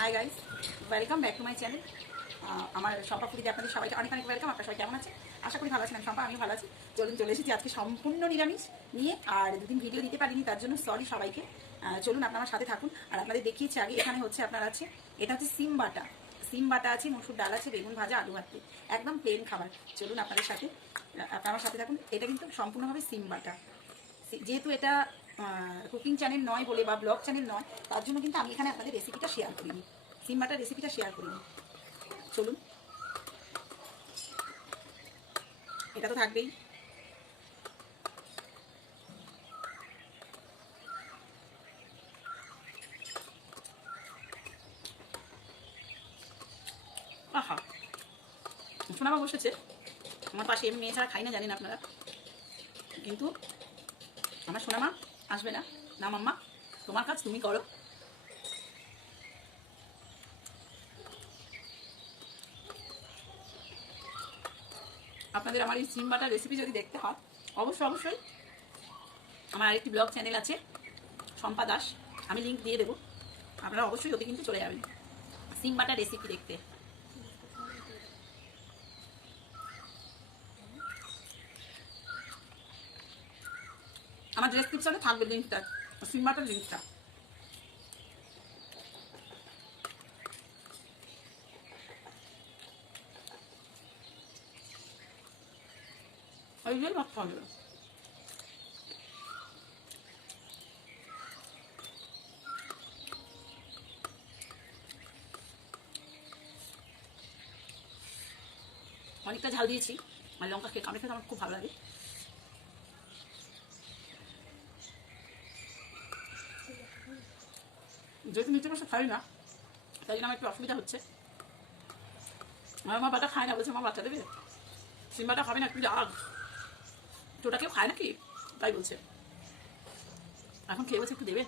Hi guys, welcome back to my channel. আমার শম্পা ফুডিতে আপনাদের সবাইকে অনেক অনেক ওয়েলকাম। আপনারা সবাই কেমন আছেন? আশা করি ভালো আছেন। আমি শম্পা, আমিও ভালো আছি। চলে এসেছি আজকে সম্পূর্ণ নিরামিষ নিয়ে। আর দুদিন ভিডিও দিতে পারিনি, তার জন্য সরি সবাইকে। চলুন আপনারা সাথে থাকুন। আর আপনাদের দেখিয়েছি আগে, এখানে হচ্ছে আপনার আছে, এটা হচ্ছে সিম বাটা আছে, মসুর ডাল আছে, বেগুন ভাজা, আলু ভাতে, একদম প্লেন খাবার। চলুন আপনাদের সাথে, আপনারা আমার সাথে থাকুন। এটা কিন্তু সম্পূর্ণভাবে সিম বাটা। যেহেতু এটা কুকিং চ্যানেল নয় বলে বা ব্লগ চ্যানেল নয়, তার জন্য কিন্তু আমি এখানে আপনাদের রেসিপিটা শেয়ার করিনি, সিম বাটার রেসিপিটা শেয়ার করিনি। চলুন, এটা তো থাকবেই। আহা, সোনামা বসেছে আমার পাশে। আমি মেয়ে ছাড়া খাই না, জানেন আপনারা, কিন্তু আমার সোনামা আসবে না। না মাম্মা, তোমার কাজ তুমি করো। আপনাদের আমার এই সিম বাটার রেসিপি যদি দেখতে হয়, অবশ্যই আমার আরেকটি ব্লগ চ্যানেল আছে, শম্পা দাস, আমি লিঙ্ক দিয়ে দেবো। আপনারা অবশ্যই ওতে কিন্তু চলে যাবেন সিম বাটার রেসিপি দেখতে। আমার ডেসক্রিপশনে থাকবে লিঙ্কটা, সিম বাটার লিঙ্কটা। ওই জন্য ভাত খাওয়া যাবে। অনেকটা ঝাল দিয়েছি, আর লঙ্কা খেয়ে কামড়ে খেতে আমার খুব ভালো লাগে। যেহেতু মিষ্টি মাছ খাই না, তাই জন্য আমার একটু অসুবিধা হচ্ছে। আমার মা বাটা খায় না, বলছে মা বাচ্চা দেবে, সিম বাটা খাবে না, একটু রাগ। তো ওটা কেউ খায় নাকি, তাই বলছে। এখন খেয়ে বলছে একটু দেবে।